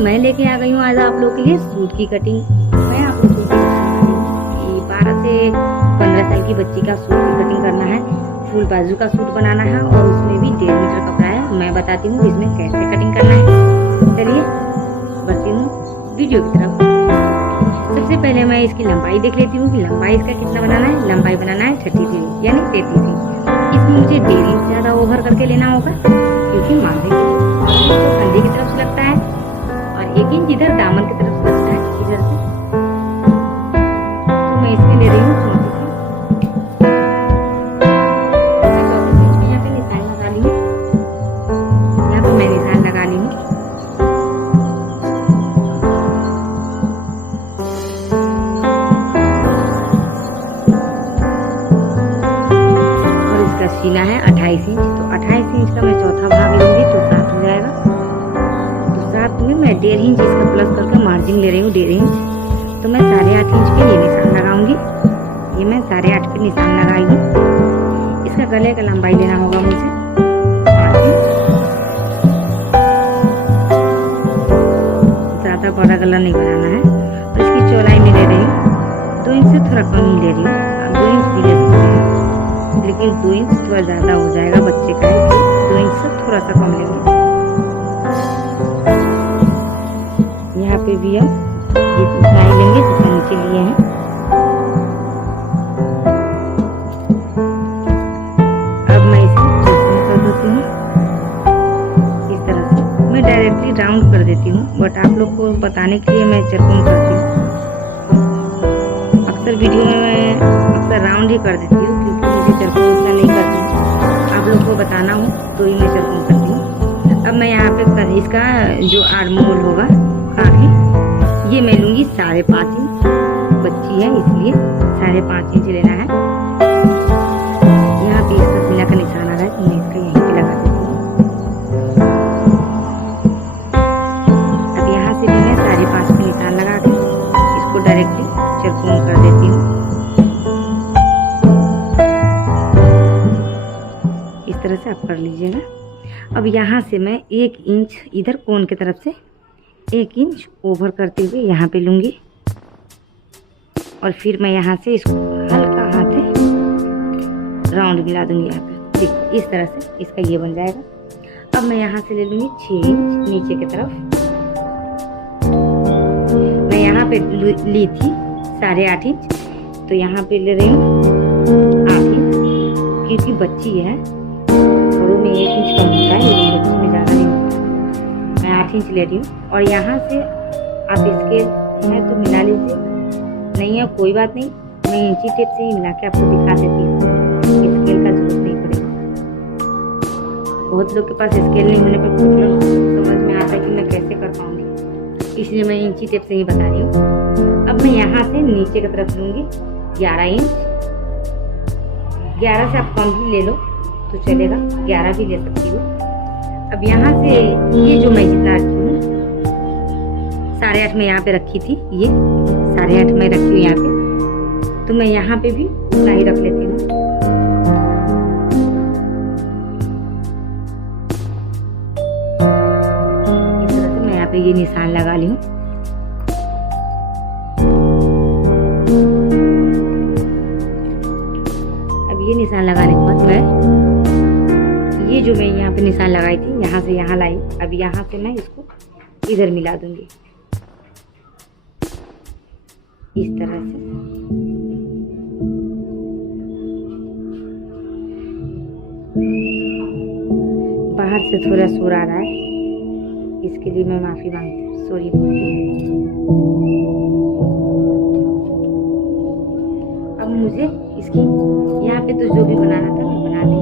मैं लेके आ गई हूँ आज आप लोग के लिए सूट की कटिंग। मैं आप लोगों को 12 से 15 साल की बच्ची का सूट की कटिंग करना है, फुल बाजू का सूट बनाना है और उसमें भी 1.5 मीटर कपड़ा है। मैं बताती हूँ इसमें कैसे कटिंग करना है। चलिए बढ़ती हूँ वीडियो की तरफ। सबसे पहले मैं इसकी लंबाई देख लेती हूँ कि लंबाई इसका कितना बनाना है। लंबाई बनाना है 36 इंच यानी 33 इंच। इसमें मुझे 1.5 इंच ज़्यादा ओवर करके लेना होगा क्योंकि माथे को कंधे की तरफ से लगता है और 1 इंच इधर दामन की तरफ से लगता है इधर से। तो मैं इसमें ले रही हूँ 34 इंच। यहाँ पे निशान लगा ली हूँ, यहाँ पे मैं निशान लगा ली हूँ। सीना है 28 इंच, तो 28 इंच का मैं चौथा भाग लूंगी तो 7 हो जाएगा। तो 7 में मैं 1.5 इंच इसका प्लस करके मार्जिन ले रही हूँ 1.5 इंच। तो मैं 8.5 इंच पे ये निशान लगाऊंगी। ये मैं 8.5 पे निशान लगाई हूँ। इसका गले का लंबाई लेना होगा मुझे 5 इंच। ज़्यादा बड़ा गला नहीं बनाना है। और इसकी चौड़ाई में ले रही हूँ 2 इंच से थोड़ा कम ही ले रही हूँ। 2 इंच भी ले सकते हैं लेकिन 2 इंच थोड़ा ज़्यादा हो जाएगा बच्चे का, इसलिए 2 इंच से थोड़ा सा कम लेंगे। यहाँ पे भी हम जितना ही लेंगे जितना नीचे लिए हैं। अब मैं इसे चौकोर कर देती हूँ इस तरह से। मैं डायरेक्टली राउंड कर देती हूँ बट आप लोग को बताने के लिए मैं चौकोर करती हूँ। अक्सर वीडियो में मैं अक्सर राउंड ही कर देती हूँ क्योंकि मुझे चरखूं उतना नहीं करती। आप लोग को बताना हो तो ही मैं चरखूं करती हूँ। अब मैं यहाँ पे इसका जो आर्मोल होगा काफी, ये मैं लूँगी 5.5 इंच। बच्ची है इसलिए 5.5 इंच लेना है। यहाँ पे इसका सीना का निशान आ रहा है तो मैं इसका यहीं पे लगा देती हूँ। अब यहाँ से भी मैं 5.5 पे निशान लगा के इसको डायरेक्टली चरखूं कर देती हूँ। इस तरह से आप कर लीजिएगा। अब यहाँ से मैं 1 इंच इधर कोन की तरफ से 1 इंच ओवर करते हुए यहाँ पे लूँगी और फिर मैं यहाँ से इसको हल्का हाथ से राउंड मिला दूँगी। यहाँ पे देखिए इस तरह से इसका ये बन जाएगा। अब मैं यहाँ से ले लूँगी 6 इंच नीचे की तरफ। मैं यहाँ पे ली थी 8.5 इंच, तो यहाँ पे ले रही हूँ 8 इंच क्योंकि बच्ची है। थोड़ों में 1 इंच कम होता है लेकिन बच्ची में ज़्यादा नहीं होता। मैं 8 इंच ले रही हूँ और यहाँ से आप स्केल है तो मिला लीजिए, नहीं है कोई बात नहीं। मैं इंची टेप से ही मिला के आपको दिखा देती हूँ, स्केल का जरूरत नहीं पड़ेगा। बहुत लोग के पास स्केल नहीं होने पर प्रॉब्लम समझ में आता है कि मैं कैसे कर पाऊँगी, इसलिए मैं इंची टेप से ही बता रही हूँ। अब मैं यहाँ से नीचे की तरफ लूँगी 11 इंच। 11 से आप कम भी ले लो तो चलेगा, 11 भी ले सकती हो। अब यहाँ से ये जो मैं जितना रखी हूँ 8.5 में यहाँ पे रखी थी, ये 8.5 में रखी हूँ यहाँ पे, तो मैं यहाँ पे भी उतना ही रख लेती हूँ। इस तरह से मैं यहाँ पे ये निशान लगा ली हूँ। अब ये निशान लगाने के बाद मैं ये जो मैं यहाँ पे निशान लगाई थी यहाँ से यहाँ लाई, अब यहाँ से मैं इसको इधर मिला दूंगी इस तरह से। बाहर से थोड़ा शोर आ रहा है, इसके लिए मैं माफी मांगती हूँ, सॉरी बोलती हूँ। अब मुझे इसकी यहाँ पे तो जो भी बनाना था मैं बना दी।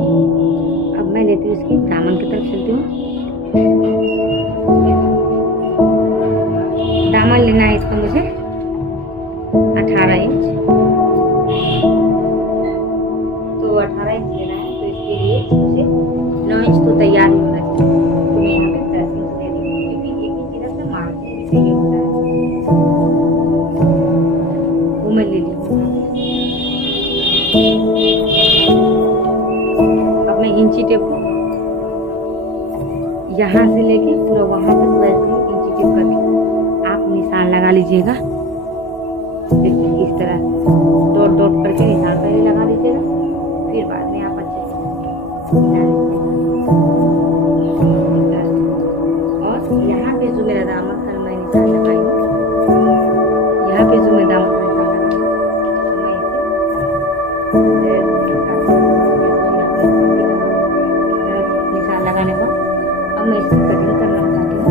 अब मैं लेती हूँ इसकी दामन की तरफ चलती हूँ। दामन लेना है इसका मुझे 18 इंच, तो 18 इंच लेना है तो इसके लिए मुझे 9 इंच तो तैयार होना चाहिए। तो मैं यहाँ पे 10 इंच ले रही हूँ क्योंकि 1 इंच इधर से मार्जिन भी चाहिए होता है, वो मैं ले ली। अब मैं इंची टेप यहाँ से लेके पूरा वहां तक वैसे ही इंची टेप करके लीजिएगा। देखिए इस तरह डॉट डॉट करके निशान पहले लगा लीजिएगा, फिर बाद में आप अच्छे से मिला लीजिएगा। और यहाँ पे जो मेरा दामन का मैं निशान लगाई हूँ, यहाँ पे जो मैं दामन का निशान लगाई हूँ, तो मैं निशान लगाने को अब मैं इसकी कटिंग करना चाहती हूँ।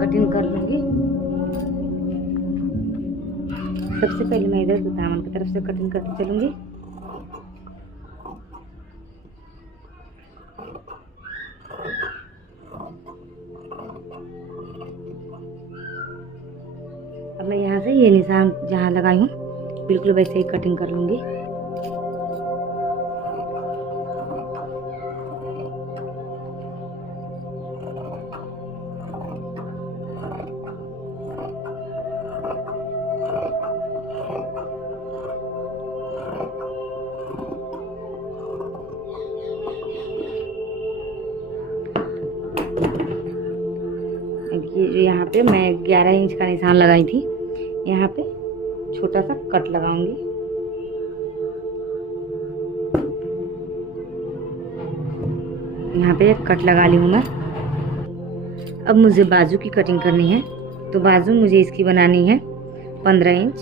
कटिंग कर लूंगी। सबसे पहले मैं इधर से दामन की तरफ से कटिंग करती चलूंगी। अब मैं यहाँ से ये निशान जहाँ लगाई हूँ बिल्कुल वैसे ही कटिंग कर लूंगी। ये जो यहाँ पे मैं 11 इंच का निशान लगाई थी, यहाँ पे छोटा सा कट लगाऊंगी। यहाँ पे एक कट लगा ली हूँ मैं। अब मुझे बाजू की कटिंग करनी है, तो बाजू मुझे इसकी बनानी है 15 इंच।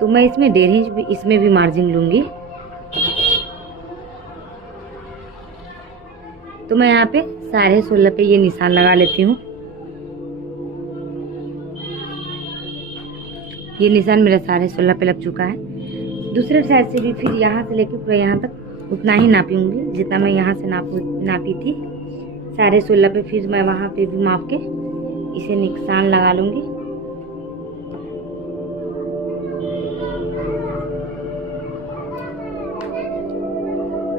तो मैं इसमें 1.5 इंच भी इसमें भी मार्जिन लूंगी। तो मैं यहाँ पे 16.5 पे ये निशान लगा लेती हूँ। ये निशान मेरा 16.5 पे लग चुका है। दूसरे साइड से भी फिर यहाँ से लेकर पूरा यहाँ तक उतना ही नापूंगी जितना मैं यहाँ से नापी थी 16.5 पे। फिर मैं वहाँ पे भी माप के इसे निशान लगा लूंगी।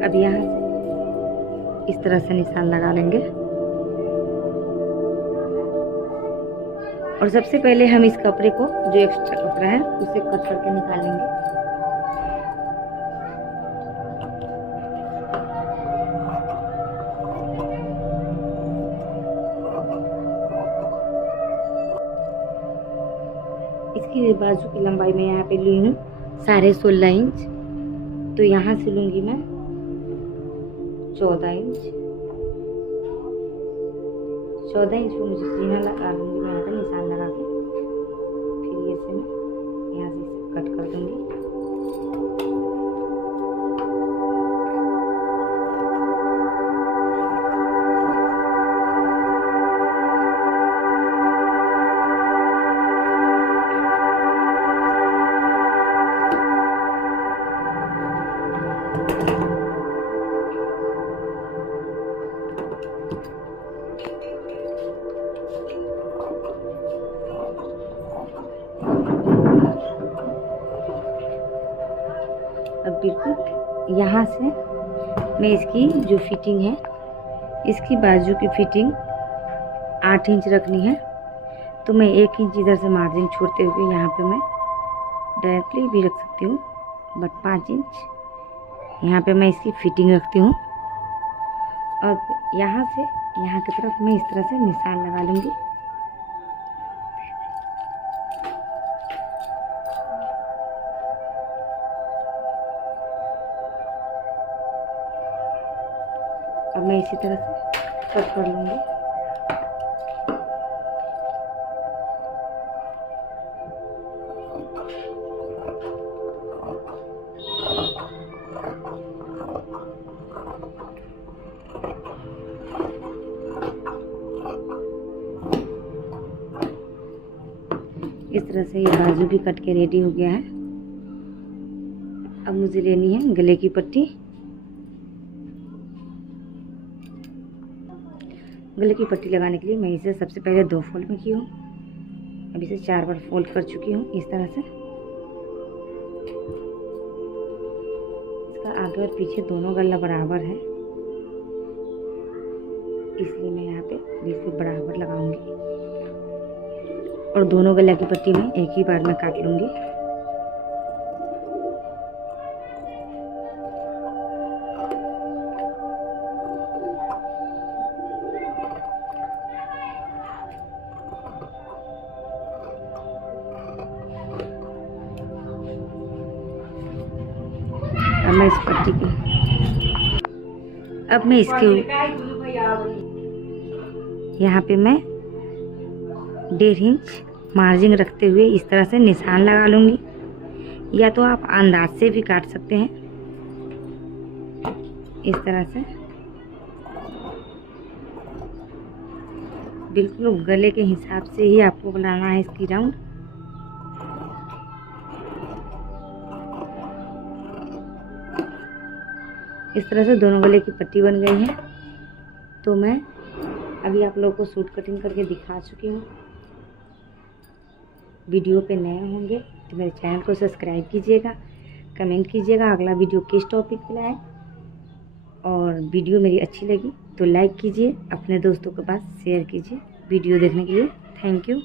अब यहाँ से इस तरह से निशान लगा लेंगे। और सबसे पहले हम इस कपड़े को, जो एक्स्ट्रा कपड़ा है, उसे कट करके निकाल लेंगे। इसकी बाजू की लंबाई में यहाँ पे ली हूँ 16.5 इंच। तो यहाँ से लूंगी मैं 14 इंच। 14 इंच पे मुझे सीना लगा लूँगी मैं यहाँ पे निशान लगा के। फिर ये से मैं यहाँ से कट कर दूँगी। अब बिल्कुल यहाँ से मैं इसकी जो फिटिंग है, इसकी बाजू की फिटिंग 8 इंच रखनी है। तो मैं 1 इंच इधर से मार्जिन छोड़ते हुए यहाँ पे मैं डायरेक्टली भी रख सकती हूँ, बट 5 इंच यहाँ पे मैं इसकी फिटिंग रखती हूँ। और यहाँ से यहाँ की तरफ मैं इस तरह से निशान लगा लूँगी। अब मैं इसी तरह से कट कर लूँगी। तरह से ये बाजू भी कट के रेडी हो गया है। अब मुझे लेनी है गले की पट्टी। गले की पट्टी लगाने के लिए मैं इसे सबसे पहले 2 फोल्ड में की हूँ। अब इसे 4 बार फोल्ड कर चुकी हूँ इस तरह से। इसका आगे और पीछे दोनों गला बराबर है, इसलिए मैं यहाँ पे बिल्कुल बराबर लगाऊंगी और दोनों गले की पट्टी में एक ही बार में काट लूंगी। अब मैं इस पट्टी की इसके यहाँ पे मैं 1.5 इंच मार्जिन रखते हुए इस तरह से निशान लगा लूँगी, या तो आप अंदाज से भी काट सकते हैं इस तरह से। बिल्कुल गले के हिसाब से ही आपको बनाना है इसकी राउंड। इस तरह से दोनों गले की पट्टी बन गई है। तो मैं अभी आप लोगों को सूट कटिंग करके दिखा चुकी हूँ। वीडियो पे नए होंगे तो मेरे चैनल को सब्सक्राइब कीजिएगा, कमेंट कीजिएगा अगला वीडियो किस टॉपिक पे आए, और वीडियो मेरी अच्छी लगी तो लाइक कीजिए, अपने दोस्तों के पास शेयर कीजिए। वीडियो देखने के लिए थैंक यू।